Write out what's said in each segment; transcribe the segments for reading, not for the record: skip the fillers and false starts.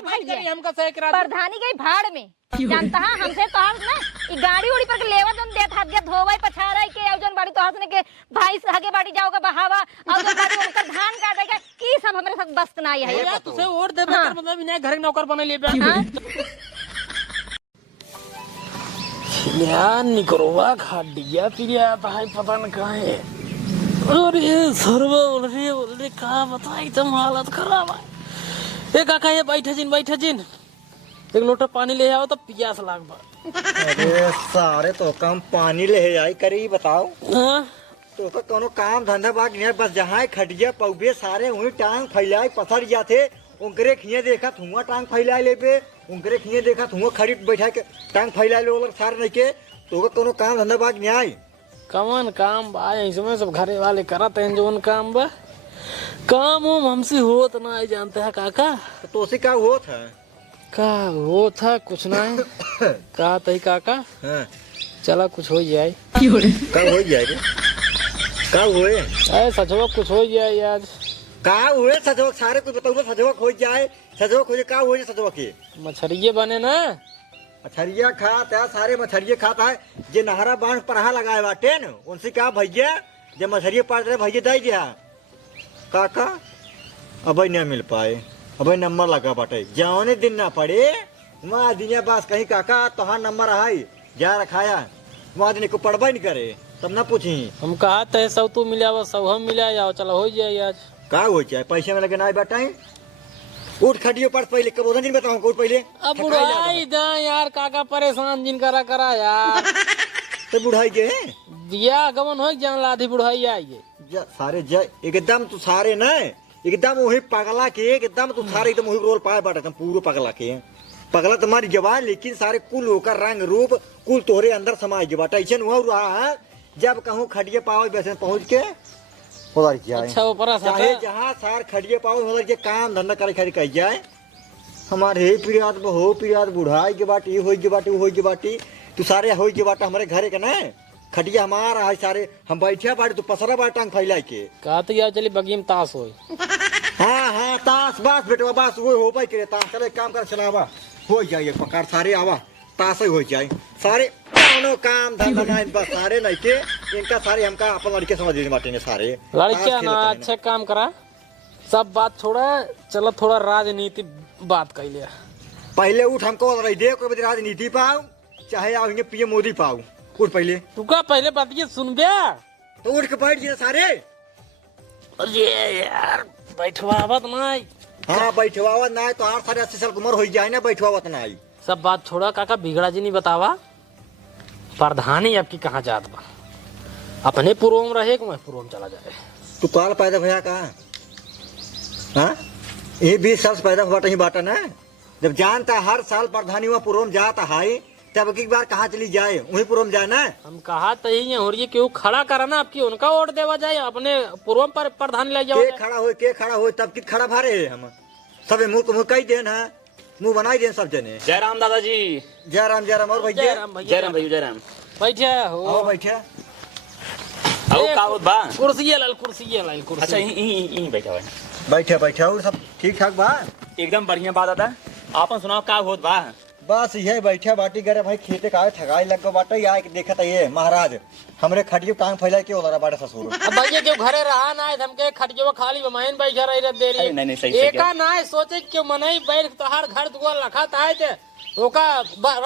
हमका सही करा प्रधानी गई भाड़ में जानता है हमसे तो ना ई गाड़ी उड़ी पर लेवा तुम देत हाथ के धोवाई पछाराई के औजन बाड़ी तो हसने के भाई सगे बाड़ी जाओगा बहावा और जो बाड़ी उनकर धान काटेगा की सब हमरे सब बस्त ना है यार तुसे और दे बेकर मतलब इने घर के नौकर बने ले पे ध्यान नहीं करो वा खाडिया पिरिया भाई पता न कहां है और ये सर्व बोल रे का बताई तुम हालत खराब है ए काका ये बैठे जिन एक लोटा पानी ले आओ तो प्यास लाग बा अरे सारे तो कम पानी ले आई करी बताओ हां तो का कोनो काम धंधा बाग नहीं बस जहां खटिया पौबे सारे वही टांग फैलाए पसर जाते उनकरे खिए देखा हुआ टांग फैलाए ले पे उनकरे खिए देखा हुआ खड़ी बैठा के टांग फैलाए लो सारे नहीं के तो का कोनो काम धंधा बाग नहीं आई कमन काम बा इसमें सब घरे वाले करत हैं जोन काम बा काम हमसे होत ना है जानते हैं काका तो से का होत है का वो था कुछ ना है का तई काका हां चला कुछ हो जाए का हो जाए रे का होए ऐ सचवा कुछ हो जाए यार का हुए सजवक सारे कुछ बताओ सजवक हो जाए सजवक हो जाए का हो जाए सजवक के मछरिये बने ना मछरिया खाता है सारे मछरिये खाता है जे नहरा बांध परहा लगाए बाटे न उनसे क्या भैया जब मछरिये पाट रहे भैया दे दिया काका अब नहीं मिल पाए अब नंबर लगा बाटे जौने दिन ना पड़े वहाँ दिनिया बास कहीं काका तोहार नंबर आई जा रखाया वहाँ दिन को पड़बा नहीं करे तब ना पूछी हम कहा थे सब तू मिलावा सब हम मिला जाओ चलो हो जाए आज का हो जाए पैसे में लगे ना बैठा उठ खटियो पर पहले कब दिन बताऊं उठ पहले अब बुढ़ाई दा यार काका परेशान जिन करा यार तो बुढ़ाई के दिया गमन हो जान लाधी बुढ़ाई आई सारे एकदम तू सारे न एकदम वही पगला के एकदम तू सारे एकदम वही रोल पाए बाटा पूरा पगला के पगला तुम्हारी जवान लेकिन सारे कुल होकर रंग रूप कुल तोहरे अंदर समाज के बाटा ऐसे हुआ रहा है जब कहूँ खटिए पाओ वैसे पहुँच के उधर जाए अच्छा ऊपर चाहे जहाँ सार खटिए पाओ उधर के काम धंधा करे खड़ी कह जाए हमारे हे पिरियाद हो पिरियाद बुढ़ाई के बाटी हो के बाटी तू सारे हो के बाटा हमारे घरे का ना खटिया हमारा है सारे हम बैठे बाड़ी तू पसरा बाटा टांग फैला के कहा तो यार चली बगी में ताश हो हाँ ताश बास बेटवा बास वो हो पाई करे ताश चले काम कर चलावा हो जाए पकार सारे आवा ताश हो जाए सारे काम धंधा ना बस सारे नहीं के इनका सारे हमका अपन लड़के समझ लेने बाटे सारे लड़कियां ना अच्छा काम करा सब बात छोड़ा चलो थोड़ा राजनीति बात कर लिया पहले उठ हमको रही दे कोई राजनीति पाओ चाहे आओगे पीएम मोदी पाओ उठ पहले तू का पहले बात ये सुन बे तो उठ के बैठ जी सारे अरे यार बैठवावत नहीं हाँ बैठवावत नहीं तो 8 साढ़े 80 साल की उम्र हो जाए ना बैठवावत नहीं सब बात छोड़ा काका बिगड़ा जी नहीं बतावा प्रधानी आपकी कहाँ जात बा अपने पूर्व में रहे मैं पूर्व में चला जाए तू काल पैदा भैया कहा हाँ ये 20 साल पैदा हुआ ही बाटा ना जब जानता हर साल प्रधानी हुआ पूर्व में जाता है तब एक बार कहाँ चली जाए वही पूर्व में जाए ना हम कहा तो ही हो रही है क्यों खड़ा करा ना आपकी उनका वोट देवा जाए अपने पूर्व पर प्रधान ले जाओ के खड़ा हो तब कि खड़ा भारे है हम सब मुँह कई देन है मुँह बनाई देन सब जने जय राम दादाजी जय राम और भैया जय राम भैया जय राम बैठे हो बैठे आओ का होत बा कुर्सी लाल कुर्सी अच्छा यहीं बैठा हुआ बैठे हो सब ठीक ठाक बा एकदम बढ़िया बात दादा आपन सुनाओ का होत बा बस ये बैठे बाटी करे भाई खेते का ठगाई लग गो बाटा या देखत ये महाराज हमरे खटियो टांग फैला के ओला बाटा ससुर अब भैया क्यों घरे रहा ना हमके खटियो खाली बमाइन बैठा रही देरी नहीं सही एका ना सोचे क्यों मनई बैठ तो हर घर दुआर रखा था ते ओका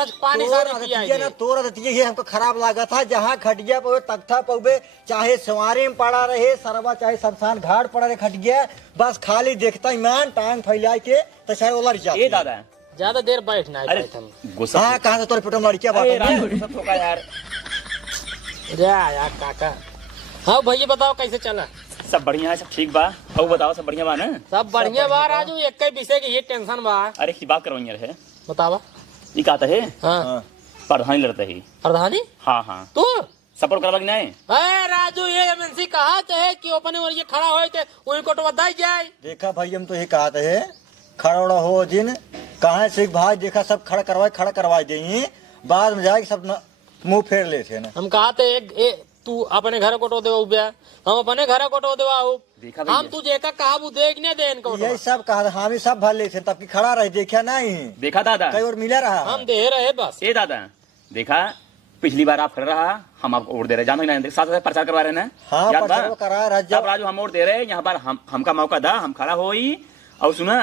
रज पानी सारे पिया ना तोरा रतिये ये हमको खराब लागा था जहां खटिया पे तख्ता पौबे चाहे सवारी में पड़ा रहे सरवा चाहे शमशान घाट पड़ा रहे खटिया बस खाली देखता ईमान टांग फैला के तो शायद ओला रिचा ए दादा ज्यादा देर बैठना है गुस्सा हां कहां से तोरे पिटम लड़कियां बात ठोका यार जा यार काका हाँ भैया बताओ कैसे चला सब बढ़िया है सब ठीक बा अब बताओ सब बढ़िया बा ना सब बढ़िया बा राजू एक विषय की ये टेंशन बा अरे की बात करवाइए रहे बतावा ये कहता है हाँ प्रधानी लड़ता है प्रधानी हाँ तू सपोर्ट करवा कि नहीं अरे राजू ये एमएनसी कहा थे कि अपने और ये खड़ा होए थे वही को तो बताई जाए देखा भाई हम तो ये कहते है खड़ा हो जिन कहा से भाई देखा सब खड़ा करवाए देंगे बाद में जाके सब मुंह फेर लेते ना हम कहा थे तू अपने घर को तो देवा हम अपने घर को तो देवा देखा हम तुझे का काबू देख ने देन को यही सब कहा हम ही सब भर ले थे तब की खड़ा रहे देखा नहीं देखा दादा कई और मिला रहा हम दे रहे बस। ए दादा देखा पिछली बार आप खड़ा रहा हम आपको वोट दे रहे जानते नहीं साथ साथ प्रचार करवा रहे ना हाँ याद बा? प्रचार करा राज्य तब राजू हम वोट दे रहे यहाँ पर हमका मौका दा हम खड़ा होई और सुना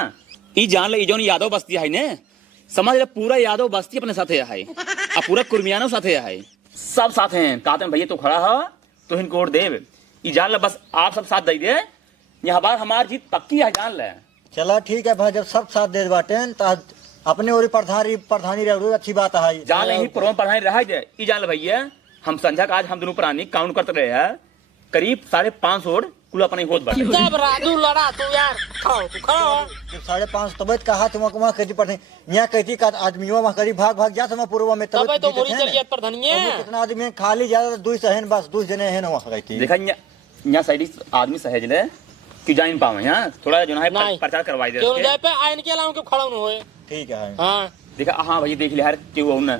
ई जान ले जोन यादव बस्ती है ने समझ ले पूरा यादव बस्ती अपने साथे है और पूरा कुर्मियानो साथे है सब साथ हैं कहते हैं भैया तू खड़ा हो तो इनको वोट दे ई जान ले बस आप सब साथ दे दे यहाँ बार हमारी जीत पक्की है जान ले। चला ठीक है भाई जब सब साथ दे बाटे तो अपने और प्रधानी रह अच्छी बात है जान ले प्रोम पढ़ाई रहा है ई जान ले भैया हम संझा का आज हम दोनों प्राणी काउंट करते रहे हैं करीब 550 वोट कुल अपने होत बाटे। जब राजू लड़ा तू यार खाओ तू खड़ा हो 550 तब कहा तुम वहाँ कहती पढ़े यहाँ कहती का आदमी वहाँ करी भाग जा तुम पूर्व में तब तो मोरी चलिए प्रधानिये कितना आदमी खाली ज्यादा 2 सहन बस 2 जने हैं वहाँ कहती देखा यहाँ साइड आदमी सहेज ले कि जान पावे यहाँ थोड़ा जो है प्रचार करवाई दे क्यों जाए पे आइन के अलावा क्यों खड़ा न होए। ठीक है हाँ देखा हाँ भैया देख ले यार क्यों ना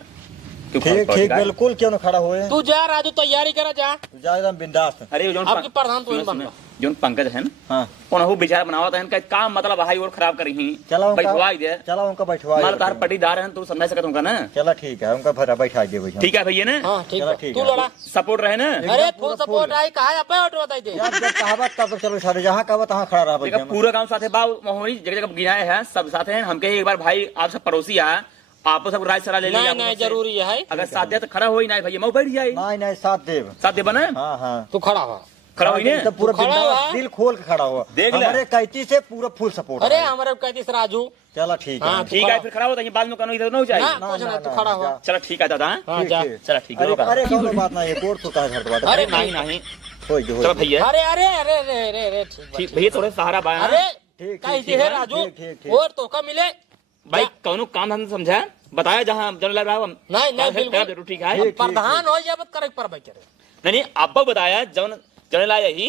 ठीक बिल्कुल क्यों ना खड़ा हुए तू जा राजू तैयारी करा जा एकदम बिंदास। अरे जो आपके प्रधान तो बन जो पंकज है हाँ कौन हो बेचारा बनावा था काम मतलब हाई और खराब करी ही चला बैठवाई दे चला उनका बैठवा माल तार पट्टीदार है तू समझ सकत होगा ना। चला ठीक है उनका भरा बैठा दे भैया ठीक है भैया ना हाँ ठीक चला है ठीक तू है। लड़ा सपोर्ट रहे ना अरे फुल सपोर्ट आई कहा पे ऑटो बताई दे जब कहावत तब चलो सारे जहाँ कहावत वहाँ खड़ा रहा देखा भैया पूरा गांव साथे बा मोहरी जगह जगह गिनाए हैं सब साथे हैं हमके एक बार भाई आप सब पड़ोसी आ आप सब राय सलाह ले नहीं लिया नहीं जरूरी है अगर साथ दे तो खड़ा हो ही नहीं भैया मैं बैठ जाए नहीं साथ देव साथ दे बना हाँ हाँ तू खड़ा हो खड़ा हुई ने तो पूरा खड़ा बिंदास हुआ। दिल खोल के खड़ा हुआ देख ले। हमारे कैती से पूरा फुल सपोर्ट अरे हमारे कहती से राजू चला ठीक है हाँ, ठीक है फिर खड़ा होता है बाद में कनो इधर ना हो जाए ना कुछ ना तू खड़ा हो चलो ठीक है दादा हाँ ठीक जा है। चलो ठीक है अरे होगा। अरे कौन बात नहीं है कोर्ट तो का घर बात अरे नहीं नहीं होई जो चलो भैया अरे अरे अरे अरे अरे अरे ठीक भैया थोड़े सहारा बा अरे ठीक कहीं ठीक है राजू ठीक। और तो का मिले भाई कौनो काम धंधा समझा बताया जहाँ जन लग रहा नहीं नहीं बिल्कुल ठीक है प्रधान हो या मत करे पर भाई करे नहीं आपको बताया जन जन लाया ही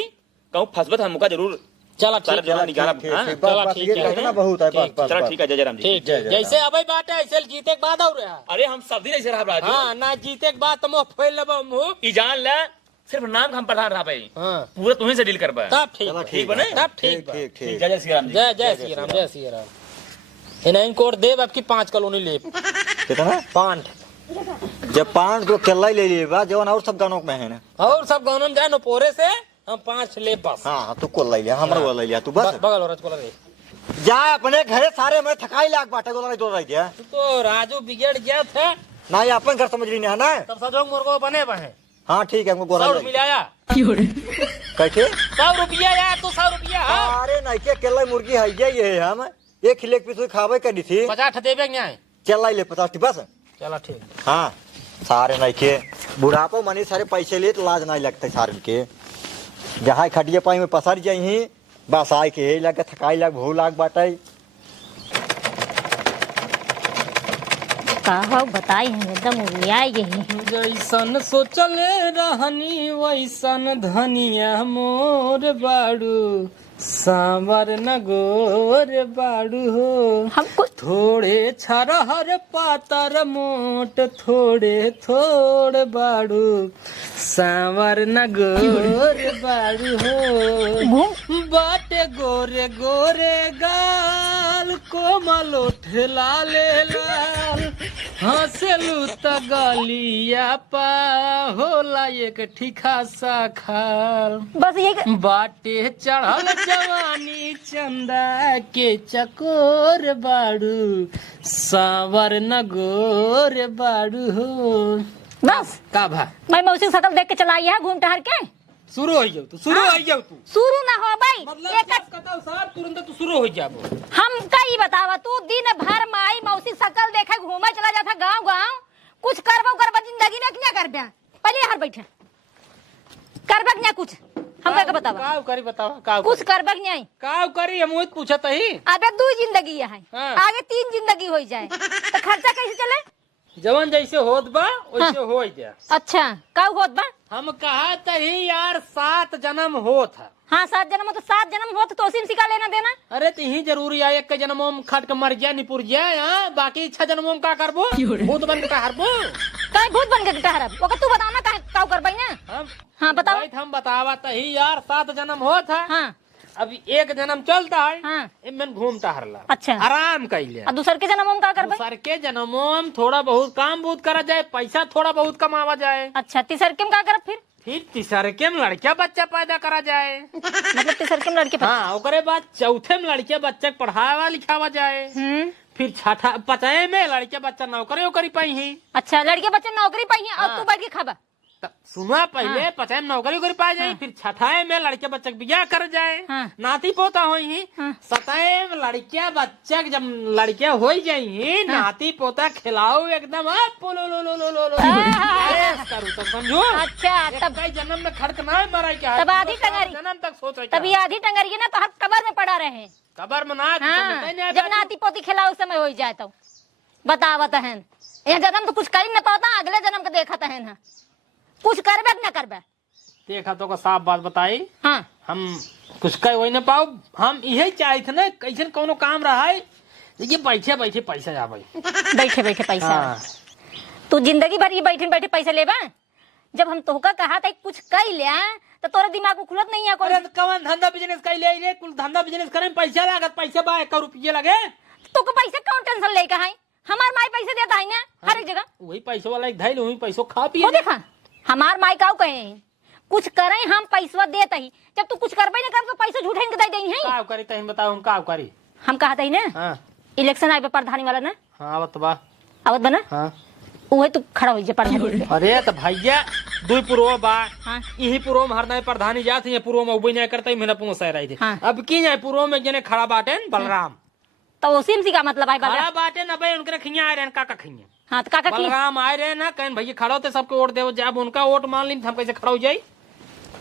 कहूँ फसबत हम मुका जरूर चला चलो ठीक जरा निकाला हाँ? बस ठीक ये है। इतना बहुत है बस बस चलो बस। ठीक है जय राम जी ठीक जय जय जैसे अबे बात है ऐसे जीते के बाद और रहा अरे हम सब दिन ऐसे रहा राजू हाँ ना जीते के बाद तुम फैल लेबो मुंह ई जान ले सिर्फ नाम हम प्रधान रहा भाई हाँ पूरा तुम्हें से डील कर पाए तब ठीक चलो ठीक बने तब ठीक बा। ठीक ठीक जय जय श्री राम जी जय जय श्री राम जय श्री राम इन्हें कोड देव आपकी 5 कॉलोनी ले कितना 5 जब 5 को केला ही ले लिए बा जवन और सब गानों में है ना और सब गाँव में जाए न पोरे से हम 5 ले बस हाँ तू को ले लिया हमरा वो ले लिया तू बस बगल औरत को लगे जा अपने घरे सारे में थकाई लाग बाटे गोला दो रह गया तू तो राजू बिगड़ गया था ना ये अपन घर समझ रही है ना तब सजोग मुर्गो बने बने हाँ ठीक है हमको गोला 100 मिलाया कैसे 100 रुपया यार तू 100 रुपया हाँ अरे नहीं के केला मुर्गी है ये हम एक लेग पीस खावे करी थी 50 देवे न्याय चल लाई ले 50 बस चला ठीक हाँ सारे नहीं के बुढ़ापो मनी सारे पैसे ले तो लाज नहीं लगते सारे के जहाँ खटिए पाई में पसर जाही बस आए के लगे थकाई लग भू लाग बाटे कहा बताई है एकदम उड़िया यही जैसन सोचले रहनी वैसन धनिया मोर बाड़ू सांवर न गोर बाड़ू हो हमको थोड़े छरहर पातर मोट थोड़े थोड़ बाड़ू सांवर न गोर बाड़ू हो बाटे गोरे गोरे गाल कोमल ओठे लाले लाल हंसलू त गलिया पा होला एक ठीका सा खाल बस ये बाटे चढ़ल जवानी चंदा के चकोर बाड़ू सांवर न गोर बाड़ू हो बस का भा मैं मौसी की शकल देख के चलाई है घूम टहर के शुरू हो जाओ तू शुरू हो जाओ तू शुरू ना हो भाई मतलब एक कताव साहब तुरंत तू शुरू हो जाबो हम कई बतावा तू दिन भर माई मौसी शकल देखे घूमे चला जाता गांव गांव कुछ करबो करबो जिंदगी में क्या करबे पहले हर बैठे करबक ना कुछ हम का बतावा काव करी बतावा काव कुछ करबक नहीं काव करी हम पूछत ही अबे 2 जिंदगी है हाँ। आगे 3 जिंदगी हो जाए तो खर्चा कैसे चले जवन जैसे होत बा वैसे हो जा अच्छा कब होत बा हम कहा तही यार 7 जन्म होत है हाँ 7 जन्म हो तो 7 जन्म हो तो उसी में सिखा लेना देना अरे तही जरूरी है एक के जन्मों में खट के मर गया निपुर गया हाँ बाकी 6 जन्मों में का करबो भूत बन के हारबो कहीं भूत बन के टहरब ओके तू बताना काव करबई ना हम हाँ बताओ हम बतावा तही यार 7 जन्म होत है हाँ अभी एक जन्म चलता है, हाँ। इनमें घूमता हरला। अच्छा। आराम कैले। और दूसर के जन्म हम का करबे? सर के जन्मों में थोड़ा बहुत काम बहुत करा जाए, पैसा थोड़ा बहुत कमावा जाए। अच्छा, तीसर के में का करब फिर तीसरे के में लड़किया बच्चा पैदा करा जाए। मतलब तीसर के में लड़के हाँ, ओकरे बाद चौथे में लड़किया बच्चा पढ़ावा लिखावा जाए। फिर छठा पचाए में लड़किया बच्चा नौकरी ओकरी पाई ही। अच्छा, लड़के बच्चे नौकरी पाई है और हाँ। तू बैठ के खाबा? सुना पहले हाँ। पचाए में नौकरी ओकरी पाई जाए, फिर छठाए में लड़के बच्चा बियाह कर जाए, हाँ। नाती पोता हो ही। हाँ। सताए में लड़किया बच्चा जब लड़किया हो जाये, नाती पोता खिलाओ एकदम पोलो लो लो लो लो लो करूँ तब समझो। अच्छा, तब कई जन्म में खड़क ना मरा क्या, तब आधी टंगरी जन्म तक सोच तभी आधी टंगरी ना तो हम कबर में पड़ा रहे। कबर में ना हाँ, जब नाती पोती खिलाओ समय हो जाए तो बतावत है। यह जन्म तो कुछ कर ही न पाता, अगले जन्म का देखा है ना कुछ करबे न करबे। देखा तो का साफ बात बताई। हाँ, हम कुछ कह वही न पाओ, हम यही चाहे थे ना कैसे कोनो काम रहा है, ये बैठे बैठे पैसा जा भाई। बैठे बैठे पैसा। हाँ। तू जिंदगी भर ये बैठे बैठे पैसा लेबा? जब हम तोहका कहा था कुछ कर लिया तो तोरा दिमाग में खुलत नहीं है कोई? अरे कौन धंधा बिजनेस कर ले रे, कुल धंधा बिजनेस करे में पैसा लागत, पैसा बा 1 रुपये लगे। तो को पैसा कौन टेंशन ले है? हमार माई पैसे देता है ना हर एक जगह। वही पैसा वाला एक धैल, वही पैसो खा वो पिए। देखा हमार माई का कहे कुछ करे हम पैसा देता ही, जब तू कुछ करबे नहीं कर तो पैसा झूठे के दे देही है। का करी तही बताओ, हम का करी? हम कहते ही ना हां इलेक्शन आए पे प्रधानी वाला ना हां आवत बा। आवत बना हां उहे तू खड़ा हो जा प्रधानी। अरे तो भैया दुई पूर्व बा। हाँ। यही पूर्व में हरना प्रधानी जात है, पूर्व में उबई नहीं करता मेरा पहुंच रही थी। हाँ। अब की जाए पूर्व में जने खड़ा बाटे न बलराम, तो उसी में का मतलब है खड़ा बाटे न भाई उनके खिया आए रहे काका खिया। हाँ, तो काका की बलराम आए रहे ना कहीं भैया खड़ा होते सबके वोट दे, जब उनका वोट मान ली हम कैसे खड़ा हो जाये?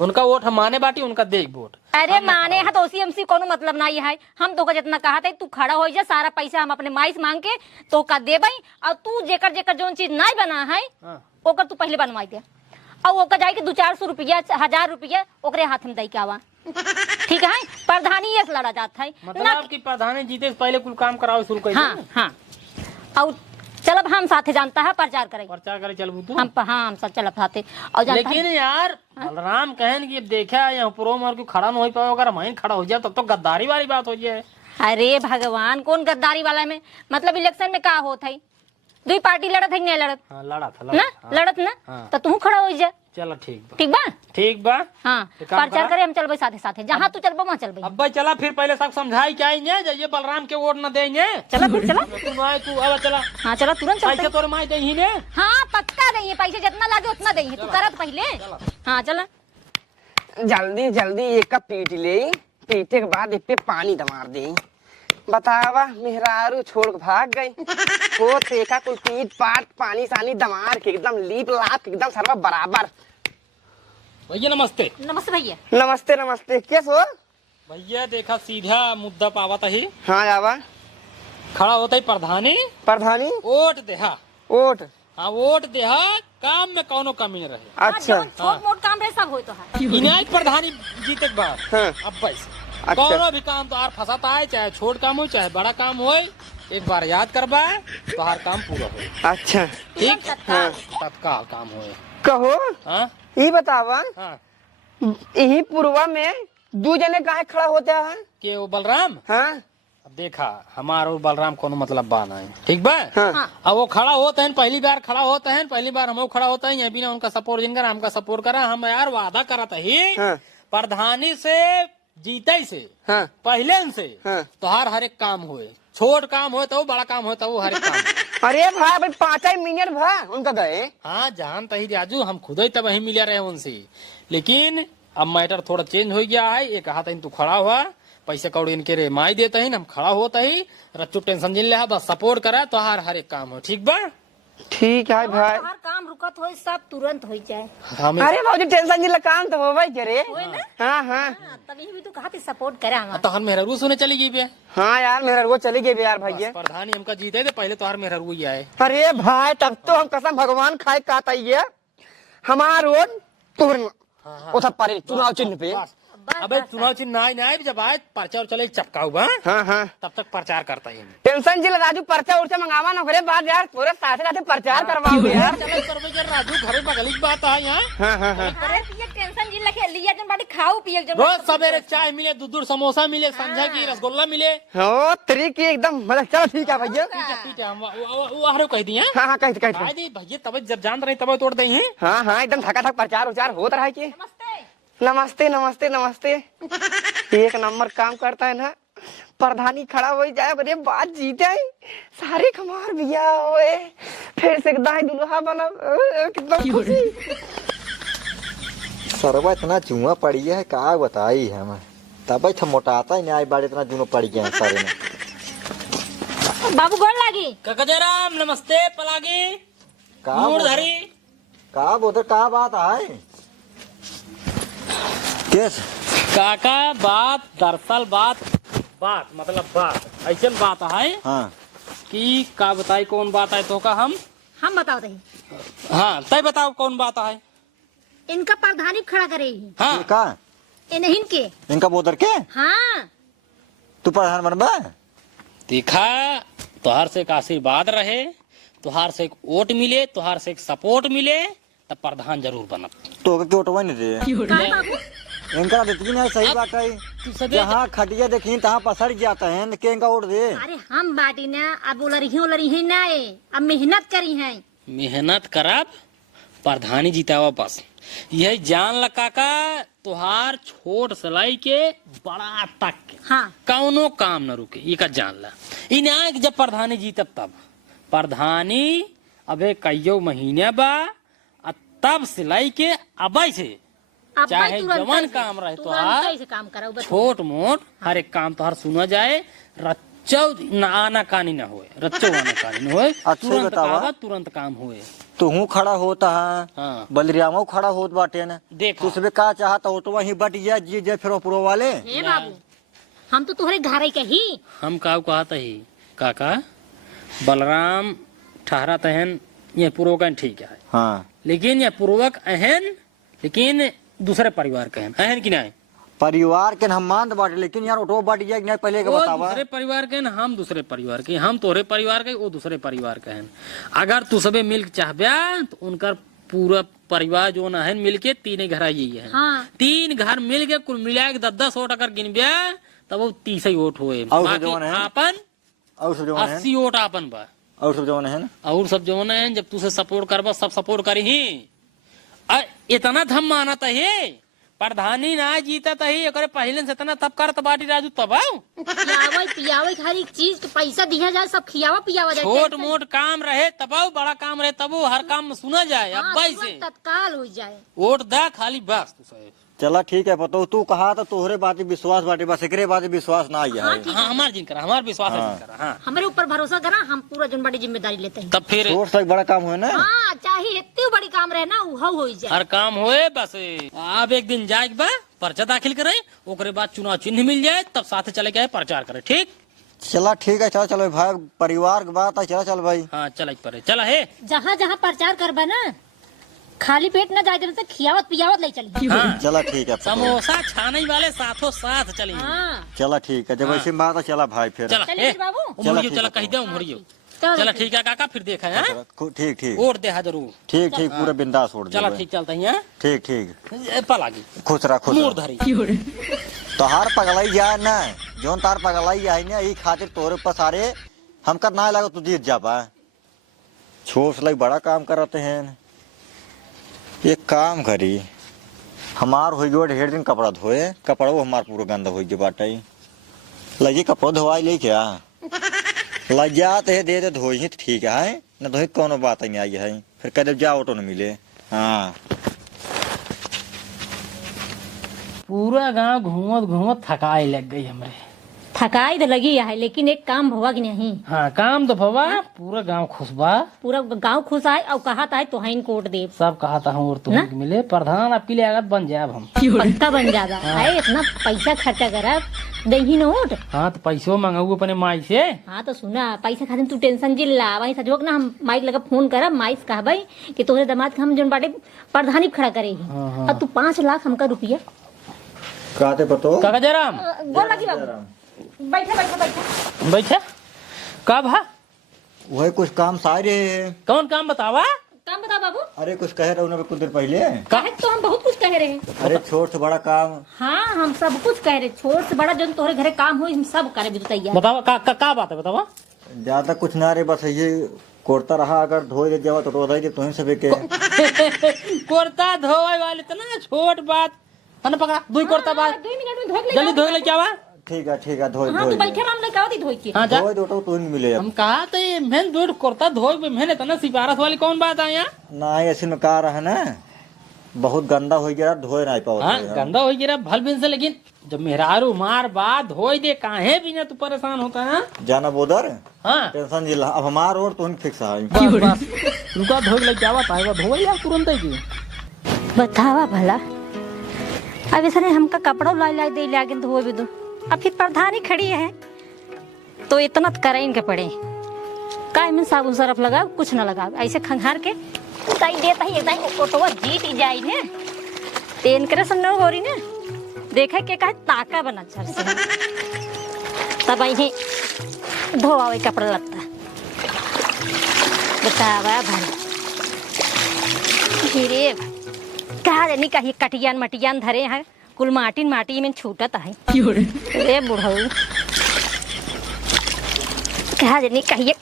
उनका वोट हम माने बाटी, उनका दे वोट। अरे माने है तो उसी हमसी कोनो मतलब नहीं है। हम तो जितना कहा था तू खड़ा हो जा, सारा पैसा हम अपने माई से मांग के तो का देबई, और तू जेकर जेकर जोन चीज नहीं बना है ओकर तू पहले बनवाई दे, और ओकर जाए के 200-400 रुपया 1000 रुपया ओकरे हाथ में दई के आवा। ठीक है, प्रधानी ये लड़ा जाता है मतलब कि प्रधानी जीते से पहले कुल काम कराओ शुरू कर। हाँ हाँ, और चलब हम साथे जानता है प्रचार करे, प्रचार करे चल तू। हम सब चलब साथे और जानता लेकिन यार बलराम कहन कि देखा यहाँ पूर्व में क्यों खड़ा नहीं हो पाओ, अगर वहीं खड़ा हो जाए तब तो गद्दारी वाली बात हो जाए। अरे भगवान, कौन गद्दारी वाला में? मतलब इलेक्शन में का होता है, दुई पार्टी लड़त है नहीं लड़त? हाँ लड़ा था ना लड़त ना, हाँ। तो तू खड़ा हो जा। चलो ठीक बा, ठीक बा। ठीक बा। हाँ, एक काम प्रचार करा। करे हम चलबे साथे साथे, जहाँ तू चलबे वहाँ चलबे। अब भाई चला फिर पहले सब समझाई क्या ये बलराम के वोट न देंगे। चला फिर चला। तू आए तू अब चला। हाँ चला, तुरंत चलते पैसे हैं। तोरे माई दे ही ने। हाँ पक्का देंगे, पैसे जितना लागे उतना देंगे, तू करत पहले। हाँ चला। जल्दी जल्दी एक कप पीट ले, पीटे के बाद इस पे पानी दमार दे। बतावा मेहरारू छोड़ के भाग गई। वो देखा कुल पीट पाट पानी सानी दमार के एकदम लीप लाप एकदम सर्व बराबर। भैया नमस्ते। नमस्ते भैया। नमस्ते नमस्ते, कैसे हो भैया देखा सीधा मुद्दा पावत ही, हाँ आवा खड़ा होता ही प्रधानी प्रधानी वोट देहा। वोट। हाँ वोट देहा, काम में कौनो कमी न रहे। अच्छा छोट मोट काम रहे सब हो तो है। इनाय प्रधानी जीते के बाद हाँ। अब पैसे अच्छा। कौनो भी काम तो आर फंसाता है, चाहे छोट काम हो चाहे बड़ा काम हो, एक बार याद करबा तो हर काम पूरा हो। अच्छा ठीक, हाँ। तत्काल काम हो। कहो हाँ ये बतावा हाँ, यही पूर्वा में दो जने काहे खड़ा होते हैं? के वो बलराम। हाँ अब देखा हमारा और बलराम कोनो मतलब बा नहीं, ठीक बा। हाँ अब वो खड़ा होते हैं, पहली बार खड़ा होते हैं, पहली बार हम खड़ा होते हैं, ये बिना उनका सपोर्ट जिनका हमका सपोर्ट करा। हम यार वादा करता ही हाँ। प्रधानी से जीते से हाँ पहले से हाँ। तो हर एक काम हुए, छोट काम हो तो बड़ा काम हो तो हर एक काम। अरे भाई भाई 5 मिनट भा उनका गए। हाँ जानता ही राजू, हम खुद ही तब वही मिले रहे उनसे, लेकिन अब मैटर थोड़ा चेंज हो गया है। एक कहा था तू खड़ा हुआ, पैसे कौड़ी इनके रे माई देता ही, हम खड़ा होता ही, रच्चू टेंशन जिन ले बस सपोर्ट करा तो हर एक काम हो। ठीक बा, ठीक है भाई। हर काम रुकत हो सब तुरंत हो जाए। हमें अरे भाजी टेंशन जिला काम तो हो भाई करे। हाँ हाँ तभी भी तू कहा सपोर्ट करे हमारा। तो हर मेहरा रू सुने चली गई बे। हाँ यार मेरा वो चली गई यार भैया। प्रधानी हमका जीते थे पहले तो हर मेहरा रू ही आए। अरे भाई तब तो हम कसम भगवान खाए कहता ही है हमारा रोड पूर्ण उधर पर चुनाव चिन्ह पे। अबे चुनाव चिन्ह ना ना जब आए पर्चा और चले चपकाऊ बा हाँ हाँ तब तक प्रचार करता है टेंशन जिला राजू पर्चा उर्चा मंगावा ना करे बाद यार पूरे साथे साथे प्रचार करवाओ यार चले करबे के राजू घरे बगली की बात है यहाँ हाँ हाँ हाँ अरे पिए टेंशन जिला के लिया जन बाटी खाओ पिए जन रोज सवेरे चाय मिले दूध समोसा मिले संझा की रसगुल्ला मिले हो तेरी की एकदम मतलब चलो ठीक है भैया ठीक है वो हरे कह दिए हाँ हाँ कह कह दी भैया तब जब जान रहे तब तोड़ दे हैं हाँ हाँ एकदम थका थक प्रचार उचार होता रहा कि नमस्ते नमस्ते नमस्ते नमस्ते एक नंबर काम करता है ना प्रधानी खड़ा हो जाए बड़े बात जीते सारे खमार भैया होए फिर से दाई दुल्हा बना कितना खुशी सरवा इतना चुआ पड़ी है का बताई है मैं तब था मोटाता ही नहीं आई बार इतना जुनो पड़ गया सारे में बाबू गोड़ लागी ककजराम नमस्ते पलागी का मूर्धरी का बोतर का बात है केस काका बात दरअसल बात मतलब बात ऐसे बात है हाँ कि का बताई कौन बात है तो का हम बताओ दही हाँ तय बताओ कौन बात है इनका प्रधानी खड़ा करे हाँ का इन्हीं के इनका बोतर के हाँ तू प्रधान बनबा देखा तुहार से एक आशीर्वाद रहे तुहार से एक वोट मिले तुहार से एक सपोर्ट मिले तब प्रधान जरूर बनब तो के वोटवा नहीं दे काय बाबू इनका देती नहीं सही बात है जहाँ खटिया देखी तहाँ पसर जाता है के इनका वोट दे अरे हम बाटी ना अब उलरी ही ना अब मेहनत करी है मेहनत करब प्रधानी जीतावा बस यह जान ल काका तुहार छोट सलाई के बड़ा तक हाँ कौनो काम न रुके ये का जान ला इन आए जब प्रधानी जीतब तब प्रधानी अबे कईयो महीने बा तब सिलाई के अबई से अब चाहे भाई तुरंत जवान से- काम रहे तुरंत तुहार से काम कराओ बस। छोट मोट हर एक काम तुहार सुना जाए रच्चो आना कानी न होए रच्चो आना कानी न होए अच्छा तुरंत बतावा। कावा तुरंत काम होए तू हूँ खड़ा होता है हाँ बलरामो खड़ा होत बाटे न देखा तू सबे का चाहता हो तो वही बट गया जी जे फिर पुरो वाले हे बाबू हम तो तुम्हारे घर ही कही हम काव कहता ही काका बलराम ठहरा तहन ये पूर्वक ठीक है हाँ लेकिन ये पूर्वक अहन लेकिन दूसरे परिवार के अहन की नहीं परिवार के हम मान बाटे लेकिन यार ऑटो बट गया कि नहीं पहले के वो बतावा दूसरे परिवार के न हम दूसरे परिवार के हम तोहरे परिवार के वो दूसरे परिवार के हैं अगर तू सबे मिल के चाहबे तो उनका पूरा परिवार जो न है मिल के तीन घर आई है हाँ। तीन घर मिल के कुल मिला के 10-10 वोट अगर गिनबे तब वो 30 ही वोट हुए और बाकी जवान है? आपन और सब जवान है 80 वोट आपन बा और सब जवान है ना और सब जवान है जब तुसे सपोर्ट करबा सब सपोर्ट करी ही इतना धम माना है प्रधानी ना जीता तही एकरे पहले से इतना तब करत बाटी राजू तब आओ खियावे पियावे हर एक चीज के पैसा दिया जाए सब खियावा पियावा जाए छोट मोट काम रहे तब आओ बड़ा काम रहे तब हर काम में सुना जाए हाँ, अब भाई से तुरंत तत्काल हो जाए वोट दा खाली बस तू साहब चला ठीक है पतो तू कहा तो तोहरे बात विश्वास बाटे बस एकरे बात विश्वास ना आई है हाँ हमार जिन करा हमार विश्वास है जिन करा हाँ हमारे ऊपर भरोसा करा हम पूरा जन बड़ी जिम्मेदारी लेते हैं तब फिर छोट सा एक बड़ा काम हुआ ना हाँ चाहे इतनी बड़ी काम रहे ना वो हो जाए हर काम होए बस अब एक दिन जाए बा पर्चा दाखिल करे ओकरे बाद चुनाव चिन्ह मिल जाए तब साथ चले गए प्रचार करे ठीक चला ठीक है चला चलो भाई परिवार की बात है चला चल भाई हाँ चल पड़े चला है जहाँ जहाँ प्रचार करबा ना खाली पेट न जाए तो खियावत पियावत ले चली हाँ चला ठीक है पतो। समोसा छाने वाले साथों साथ चलेंगे हाँ चला ठीक है जब ऐसी बात है चला भाई फिर चला चलिए फिर बाबू। उमरियो चला चला ठीक कह है। दे उमरियो चलो चला देखिए। ठीक है काका फिर देखा है ठीक ठीक वोट दे जरूर ठीक ठीक पूरे बिंदास छोड़ चला दे ठीक चलता है ठीक ठीक पलागी खुश रह खुश मूर रह। धरी तोहार पगलाई जाए ना जोन तार पगलाई जाए ना यही खातिर तोरे पर सारे हमका ना लगा तू जीत जा पा छोट लाई बड़ा काम करते हैं एक काम करी हमार हो गयो ढेर दिन कपड़ा धोए कपड़ा वो हमार पूरा गंदा हो गया बाटा लगी कपड़ा धोवाई ले क्या लग जाते है दे दे धोई ही तो ठीक है न धोई कोनो बात नहीं आई है फिर कदम जाओ ऑटो न मिले हाँ पूरा गांव घूमत घूमत थकाई लग गई हमरे थकाई तो लगी है लेकिन एक काम हुआ कि नहीं हाँ काम तो भवा पूरा गांव खुश बा पूरा गांव खुश आए और कहा था तो हईन कोट दे सब कहा था हम और तुम ना? मिले प्रधान आपके लिए आगत बन जाए हम पक्का बन जाएगा है इतना पैसा खर्चा करा दही नोट हाँ तो पैसों मंगाऊ अपने माई से हाँ तो सुना पैसा खातिर तू टेंशन जिल्ला वही सजोक ना हम माइक लगा फोन करब माइक कहबई कि तोहरे दामाद के हम जन बाटे प्रधानी खड़ा करे हाँ, हाँ। और तू 5 लाख हमका रुपया कहते बतो काका जयराम गोर लगी बाबू। बैठे बैठे बैठे। बैठे का भा वही कुछ काम सारे कौन काम बतावा? काम बता बाबू। अरे कुछ कह रहे हो कुछ देर पहले। काहे तो हम बहुत कुछ कह रहे हैं। अरे छोट से बड़ा काम। हाँ हम सब कुछ कह रहे, छोट से बड़ा जो तोहरे घरे काम हो हम सब करे भी तैयार। बतावा का बात है बतावा? ज्यादा कुछ ना रे, बस ये कोरता रहा अगर धोए दे जावा तो रोजाई दे तुम्हें सबे के। कुर्ता धोए वाले तो ना छोट बात है ना, पकड़ा दुई कुर्ता बात 2 मिनट में धो ले। जल्दी धोए ले क्या हुआ? ठीक है धोए हाँ तो बैठे राम ले कहती धोई के। हाँ जा धोए दो तो तुम्हें मिले। हम कहा तो ये मैंने दूर कुर्ता धोए पे मैंने तो ना सिफारस वाली कौन बात है यहाँ? ना ऐसे में कहा रहा ना बहुत गंदा हो गया, धोए नहीं पाओ। हाँ गंदा हो गया भल बिन से, लेकिन जब मेहरारू मार बात धोई दे काहे भी ना तू परेशान होता है? जाना बोदर हाँ टेंशन जिला अब हमार और तुम फिक्स है। बस रुका धोई ले क्या बात है? धोई यार तुरंत ही की बतावा भला। अब ऐसा नहीं हमका कपड़ा लाई दे लागे धो भी दो। अब फिर प्रधानी खड़ी है तो इतना करे इनके पड़े काय में साबुन सरफ लगा कुछ ना लगा ऐसे खंगार के ताई देता ही एकदम ओटवा जीत ही जाई ने तेन करे सन हो रही ने देखा के का ताका बना छर से तब आई धो आवे कपड़ा लगता। बतावा भला धीरे कहा जानी कहीं कटियान मटियान धरे हैं कुल माटी में छूटत है रे बुढ़ऊ। कहा जानी कहिए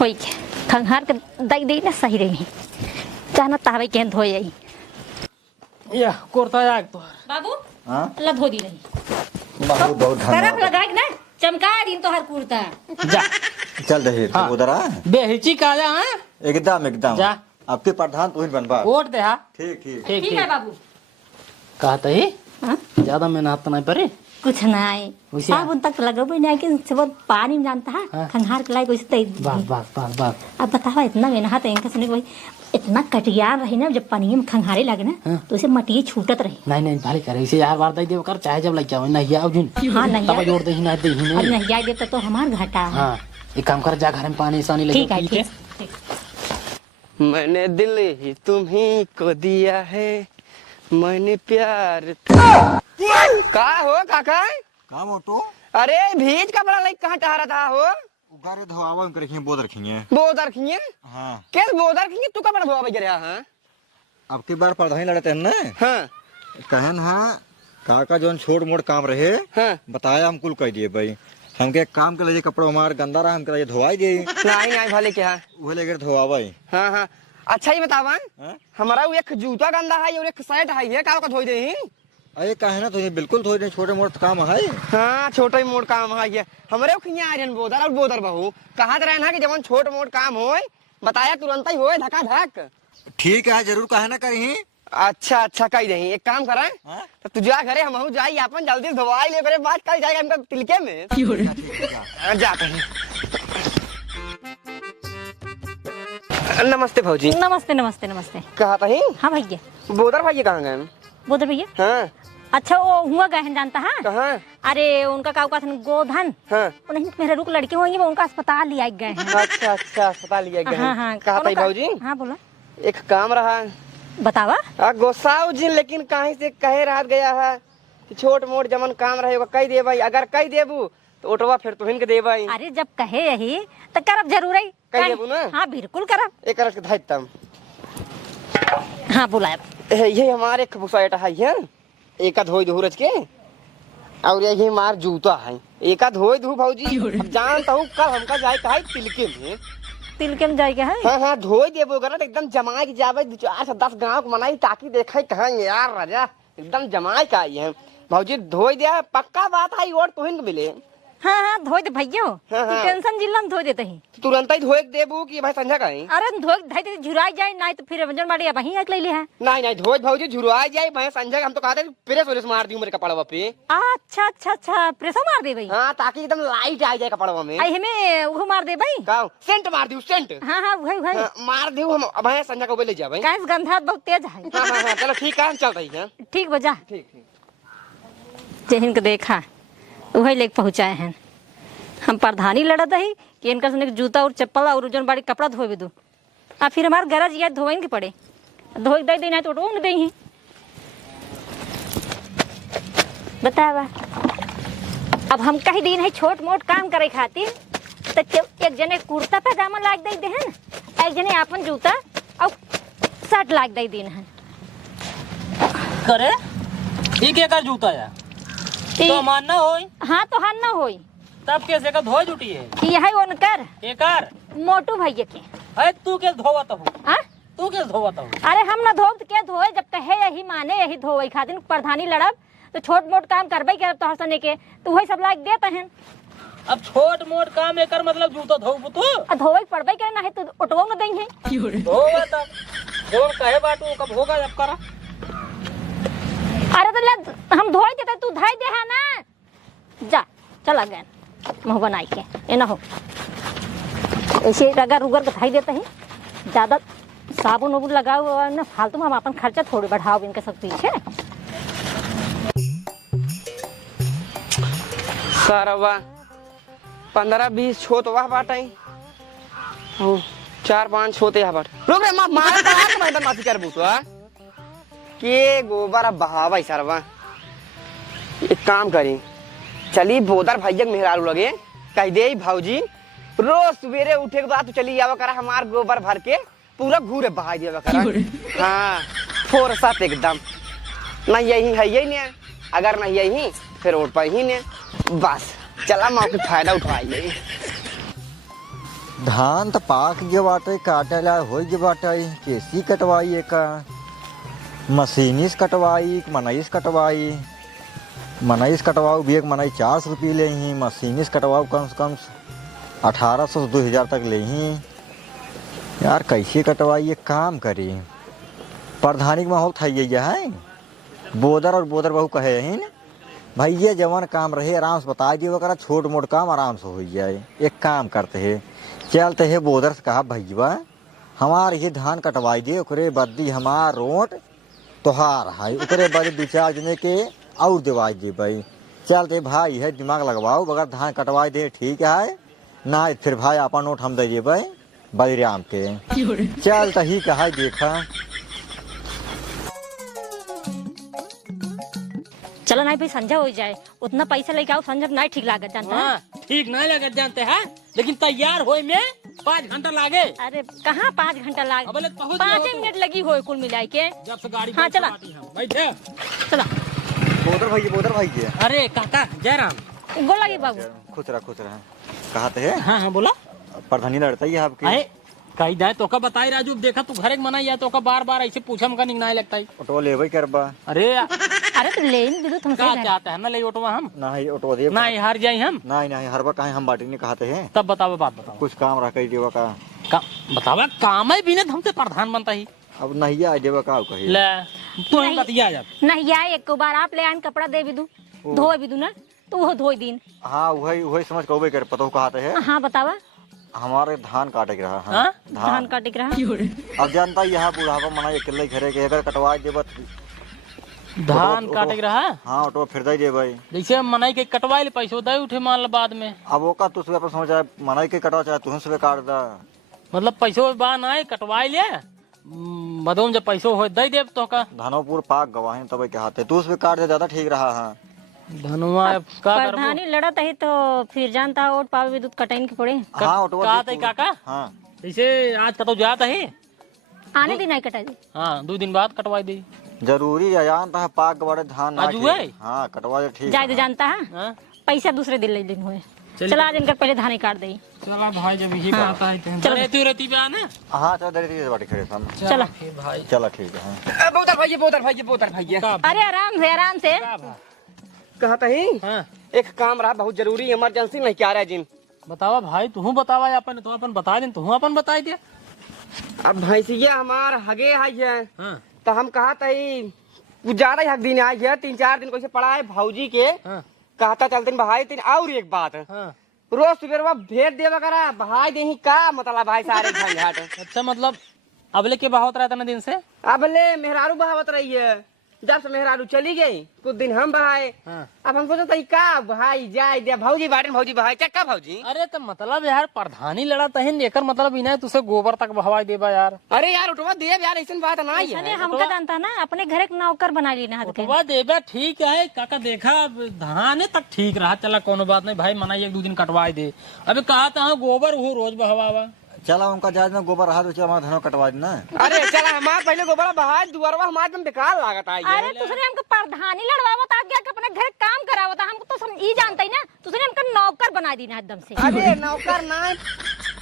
होई के खंगार के दई दई ना सही रही जाना तावे के धो जाई। या कुर्ता यार तो बाबू हां ला धो दी रही बहुत बहुत तरफ धन्यवाद। लगा के ना चमका दिन तो हर कुर्ता जा चल रही हाँ। उधर आ बेहिची का जा हाँ एकदम एकदम जा आपके प्रधान तुम बनवा। वोट दे हाँ ठीक ठीक ठीक ठीक है बाबू। कहता ही हाँ? ज्यादा मेहनत नहीं पड़ी कुछ नहीं वैसे साबुन तक लगबे नहीं कि सब पानी में जानता है हाँ। खंगार के लायक वैसे तई। बस बस बस बस अब बतावा इतना मेहनत है इनका सुने भाई इतना कटियार रही ना जब पानी में खंगारे लगे ना हाँ। तो उसे मटिए छूटत रही। नहीं भाले करे इसे यार बार दे दे कर चाहे जब लग जाओ नहीं आओ जुन हाँ नहीं तब यार। जोड़ दे ही ना दे ही अब नहीं। नहीं आई देता तो हमार घाटा है। हाँ एक काम कर जा घर में पानी सानी ले ठीक है ठीक है। मैंने दिल ही तुम्ही को दिया है, मैंने प्यार का हो काका? काम हो तो अरे भीज कपड़ा लाइक कहाँ टहरा था हो? उगारे धोआवा में रखेंगे बोध रखेंगे। बोदर खिए हाँ कैसे बोदर खिए तू कपड़ा धोआ बज रहा है? अब की बार प्रधान लड़ते हैं ना हाँ कहन हाँ काका जो छोट मोट काम रहे हाँ बताया हम कुल कह दिए भाई हमके एक काम के लिए कपड़ा हमारे गंदा रहा हमके लिए धोवाई दिए नहीं भले क्या वो लेकर धोआवा हाँ हाँ अच्छा ही बतावा हाँ? हमारा वो एक जूता गंदा है और एक शर्ट है का धोई दे ही? अरे कहे ना तुझे बिल्कुल थोड़े छोटे मोटे काम है। हाँ छोटा ही मोट काम है ये हमारे खिया आ रहे बोदर और बोदर बहू कहा रहना कि जब छोट मोट काम हो बताया तुरंत ही होए धक्का धक। ठीक है जरूर कहे ना करी। अच्छा कही रही एक काम करें हाँ? तो तू जा घरे हम जाई अपन जल्दी से धोवाई ले करे बात कल जाएगा हमका तिलके में जाते हैं। नमस्ते भौजी। नमस्ते नमस्ते नमस्ते। कहा था ही? हाँ भैया। बोदर भाई कहाँ गए? बोदर भैया हाँ अच्छा वो हुआ गए हैं जानता है? कहाँ? अरे उनका का गोधन हाँ नहीं मेरे रुक लड़के होंगे वो उनका अस्पताल ले गए हैं। अच्छा अस्पताल लिया गए। हाँ हाँ कहा था भौजी? हाँ बोला एक काम रहा बतावा। गोसाऊ जी लेकिन कहीं से कहे रह गया है कि छोट मोट जमन काम रहेगा कह दे भाई अगर कह देबू तो ओटवा फिर तुहिन के दे भाई। अरे जब कहे यही तो करब जरूर है। कह देबू ना? हाँ बिल्कुल करब। एक रस के धाइतम। हाँ बुलाए ये हमारे खबुसाइट है एक धोई धो रच के और यही मार जूता है एक धोई धो भौजी। अब जानता हूँ कल हमका जाए कहा तिलके में जाएगा है। हाँ धोई देबो गरत एकदम जमाए के जावे 8 से 10 गांव को मनाई ताकि देखे कहेंगे यार राजा एकदम जमाए का आई है भौजी धोई दिया पक्का बात है और तुहिन को मिले। हाँ हाँ धोई दे भैया टेंशन जिला में धोई देते ही तुरंत ही धोए देबू कि भाई संझा कहीं? अरे धोई धाई दे झुराई जाए नहीं तो फिर रंजन बाड़ी वहीं एक ले ली है। नहीं धोए भौजी झुरवा जाए भाई संझा हम तो कहते प्रेस वरेस मार दी मेरे कपड़वा पे। अच्छा प्रेसो मार दे भाई। हाँ ताकि एकदम लाइट आ जाए कपड़वा में। आई हमें वो मार दे भाई का सेंट मार दी सेंट। हाँ वही मार दी हम भाई संझा को ले जा भाई। गैस गंधा बहुत तेज है। हाँ चलो ठीक है हम चल रही है। ठीक बजा ठीक जेहिन को देखा वही लेके पहुँचाए हैं हम प्रधानी लड़त है कि इनका सुने जूता और चप्पल और जन बाड़ी कपड़ा धोए भी दो और फिर हमारे गरज याद धोए के पड़े धोई दे देना तो उठ दे बतावा अब हम कहीं दिन है छोट मोट काम करे खातिर तो एक जने कुर्ता पैजामा लाग दे देहन, एक जने अपन जूता और शर्ट लाग दे दिन है। करे ये क्या कर जूता या तो मानना होई। हाँ तो हाँ ना होई तब कैसे का धोए जुटी है यही उनकर एकर मोटू भैया के। अरे तू के धोवत हो, हाँ तू के धोवत हो। अरे हम ना धोब के धोए, जब कहे यही माने यही धोवे खातिर प्रधानी लड़ब तो छोट मोट काम करबे करब तो हसने के तो वही सब लाग देता है। अब छोट मोट काम एकर मतलब जूता धोबू तू धोवे पड़बे करे ना है तो उठवा न दई है। धोवा तब जोन कहे बाटू कब होगा जब करा। अरे तो ले हम धोई देते तू धाई दे है ना, जा चला गए मुँह बनाई के ये ना हो ऐसे रगर उगर के धाई देते हैं। ज्यादा साबुन उबुन लगाओ ना फालतू में हम अपन खर्चा थोड़ी बढ़ाओ इनके सब पीछे। सरवा 15-20 छोत वह बाटाई 4-5 छोते यहाँ बाट रुक रे मारे तो मैं बदमाशी कर बूतो के गोबर बहावा सरवा। एक काम करी चली बोदर भैया मेहरारू लगे कह दे भौजी रोज सवेरे उठे के बाद चली आवा करा हमार गोबर भर के पूरा घूरे बहा दिया करा। हाँ फोरसत एकदम ना यही है यही नहीं, अगर नहीं यही फिर उठ पाई ही नहीं। बस चला मौके फायदा उठाइए। धान तो पाक गए बाटे काटे ला हो गए बाटे कैसी कटवाई का मशीनिस कटवाई मनईस कटवाई मनईस कटवाऊ भी एक मनई 400 रुपये ले ही मशीनिस कटवाऊ कम से कम 1800 से 2000 तक ले ही। यार कैसे कटवाई एक काम करी प्रधानिक में हो थी है बोदर और बोदर बहू कहे ही न भाई ये जवान काम रहे आराम से बता दिए वगैरह छोट मोट काम आराम से हो जाए। एक काम करते है चलते है बोदर से कहा भैया हमार ये धान कटवाई दे ओकरे बदली हमार रोट तोहार है ओकरे बदले 2-4 जने के और दिवाई दे भाई। चलते भाई है दिमाग लगवाओ अगर धान कटवाई दे ठीक है ना फिर भाई अपन नोट हम दे देवे बलराम के। चल तही कहा देखा चलो नहीं भाई संजय हो जाए उतना पैसा लेके आओ संजय नहीं ठीक लागत जानता है। हाँ ठीक नहीं लगे जानते हैं लेकिन तैयार होए में 5 घंटा लागे। अरे कहाँ 5 घंटा लागे, अबले पहुंच 5 मिनट लगी हो कुल मिलाई के। जब से गाड़ी हाँ चला बैठे चला बोदर भाई अरे काका जयराम गोल लगी बाबू खुश रहा कहते है। हाँ हाँ बोला प्रधानी लड़ता ही है आपके अरे कही जाए तो का बताई राजू देखा तू घरे मनाई या तो का बार बार ऐसे पूछम का नहीं लगता है। ऑटो ले करबा अरे तो ले विद्युत हमसे क्या चाहते हैं ना ले ऑटो हम नहीं ऑटो दे नहीं हार जाए हम नहीं हर बार कहीं हम बाटी नहीं कहते हैं। तब बताओ बात बताओ कुछ काम रह कही देवा का बतावा काम है बिना हमसे प्रधान बनता ही अब नहीं आ देवा का कही नहीं। तू बतिया जा नहीं आए एक बार आप ले आन कपड़ा दे विदु धोए विदु ना तो वो धोई दिन। हाँ वही समझ कहबे कर पता कहते है। हाँ बतावा हमारे धान काटे के रहा है। हाँ? धान काटे के रहा अब जानता यहाँ बुढ़ापा मना अकेले घरे के अगर कटवा देबा धान काटे के रहा। हाँ ऑटो फिर दे भाई जैसे मनाई के कटवाई ले पैसे दे उठे मान लो बाद में। अब वो का तू सुबह समझ मनाई के कटवा चाहे तुम सुबह काट दा मतलब पैसों बा ना कटवाई ले बदोम जब पैसों हो दे दे तो का धानोपुर पाक गवाही तब के हाथे तू उसमें काट दे ज्यादा ठीक रहा है। धनुआ का प्रधानी लड़त है तो फिर जानता वोट पावे विद्युत कटाइन के पड़े। हाँ ऑटो काका हाँ जैसे आज कटो जाता है आने दिन नहीं कटाई दी। हाँ 2 दिन बाद कटवाई दी जरूरी है जानता है पाक के बड़े धान ना आज हुआ है? हाँ कटवा दे ठीक जाए जानता है हाँ? पैसा दूसरे दिन ले दिन हुए चला आज इनका पहले धान काट दे। चला भाई जब यही बात है चलो रहती पे आना। हाँ चल दे बाटी खड़े सामने चला भाई चला ठीक है। बोतर भैया अरे आराम से कहता ही हाँ एक काम रहा बहुत जरूरी इमरजेंसी नहीं क्या रहा जिन बतावा भाई तू बतावा अपन तो अपन बता दे तू अपन बता दे। अब भैंसिया हमार हगे आई है हाँ तो हम कहा ही कुछ ज्यादा ही हक दिन आई है 3-4 दिन कैसे पड़ा है भौजी के हाँ कहता चलते भाई तीन और एक बात हाँ रोज सुबह भेज दे वगैरह भाई दे का मतलब भाई सारे झंझाट। अच्छा मतलब अबले के बहावत रहा था ना दिन से अब ले मेहरारू बहावत रही है जब से मेहरारू चली गई कुछ दिन हम बहाए। हाँ। अब हम सोचा का भाई जाए दे भौजी बाड़े भौजी बहाए चक्का भौजी। अरे तो मतलब यार प्रधानी लड़ा तहन एकर मतलब इना तुसे गोबर तक बहवाई देबा यार। अरे यार उठवा देव यार ऐसी बात नहीं अरे है। हमका जानता ना अपने घर के नौकर बना ली ना हद के। उठवा देबा ठीक है काका देखा धाने तक ठीक रहा चला कोनो बात नहीं भाई मना एक दो दिन कटवाई दे। अबे कहा था गोबर हो रोज बहवावा। चला उनका जहाज में गोबर रहा तो चला हमारा धनो कटवा देना। अरे चला हमारे पहले गोबर बहाए दुआरवा हमारे एकदम बेकार लागत आई। अरे तुसने हमको प्रधानी लड़वावत आ गया कि अपने घर काम करावत हमको तो ई जानता ही ना तुसने हमको नौकर बना दी ना एकदम से। अरे नौकर ना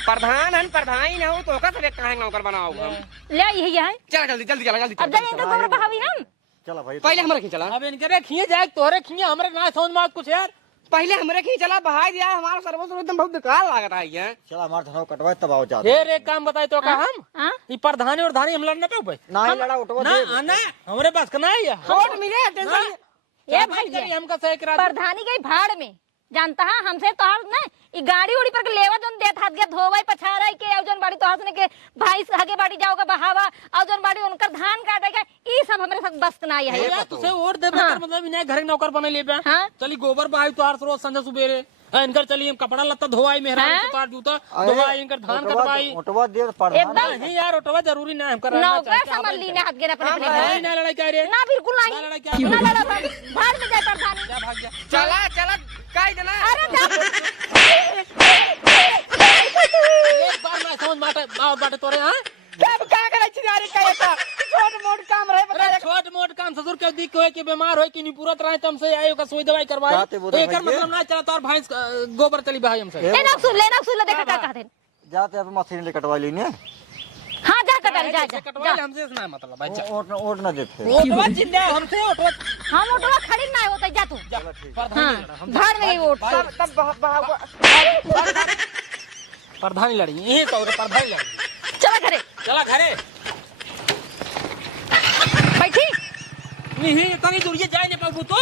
प्रधान है प्रधान ही ना हो तो ओका से काहे नौकर बनाओ हम। ले यही है चला जल्दी जल्दी चला जल्दी अब जाए इनका गोबर बहावी हम। चला भाई पहले हमारे खींच चला अब इनके रे खिए जाए तोरे खिए हमरे ना समझ में कुछ यार। पहले हमारे खींच चला बहाई दिया हमारा सर्वस्व एकदम बहुत बेकार लागत आई है। चला हमारा धनो कटवा तब आओ जा। फिर एक काम बताए तो का हम हाँ? ई प्रधानी और धानी हम लड़ने पे भाई ना ही लड़ा उठवा ना दे। आना हमरे पास का ना है वोट मिले टेंशन ये भैया हमका सही करा दे। प्रधानी गई भाड़ में जानता है हमसे तोहर ना ई गाड़ी उड़ी पर के लेवा जोन देत हाथ गया धोवाई पछाराई के और जोन बाड़ी तोहर से के भाई हगे बाड़ी जाओगा बहावा और जोन बाड़ी उनकर धान काटेगा ई सब हमरे साथ बस्त ना है। यार तुसे और दे हाँ। मतलब इन्हें घर नौकर बने ले पे हाँ। चली गोबर बहाई तो रोज संजय सुबेरे इनकर चली हम कपड़ा लत्ता धोवाई मेहरा हाँ। उतार जूता धोवाई इनकर धान कटवाई। उठवा दे प्रधान एकदम नहीं यार उठवा जरूरी ना हम कर नौकर समझ ली ना हाथ गिरा अपने अपने घर। ना लड़ाई कर रे ना बिल्कुल ना नहीं लड़ाई क्या ना लड़ा भाड़ में जाए प्रधानी। क्या भाग गया चला चला काई देना। अरे एक बार मैं समझ माटे बाटे तोरे हां अब का करे छिनारी करे था छोट मोट काम रहे अरे छोट मोट काम ससुर के दिख होए कि बीमार होए कि नहीं पूरत रहे तुम से आयो का सुई दवाई करवाई जाते वो दवाई एकर दे। मतलब ना चला तोर भैंस गोबर चली भाई हमसे लेना सुन ले देखा क्या कहते हैं। जाते अब मशीन ले कटवा ली ने। हाँ जा कटारी जा जा कटवाई हमसे ना मतलब भाई चल ओट ना देखे। ओटवा जिंदा हमसे ओटवा हम ऑटो खड़ी ना होता जा तू। हाँ भाड़ में ही वोट तब तब प्रधानी लड़ी यही तो प्रधानी लड़ी चला घरे चला घरे बैठी नहीं तनी दूर जाए ने पाबू तो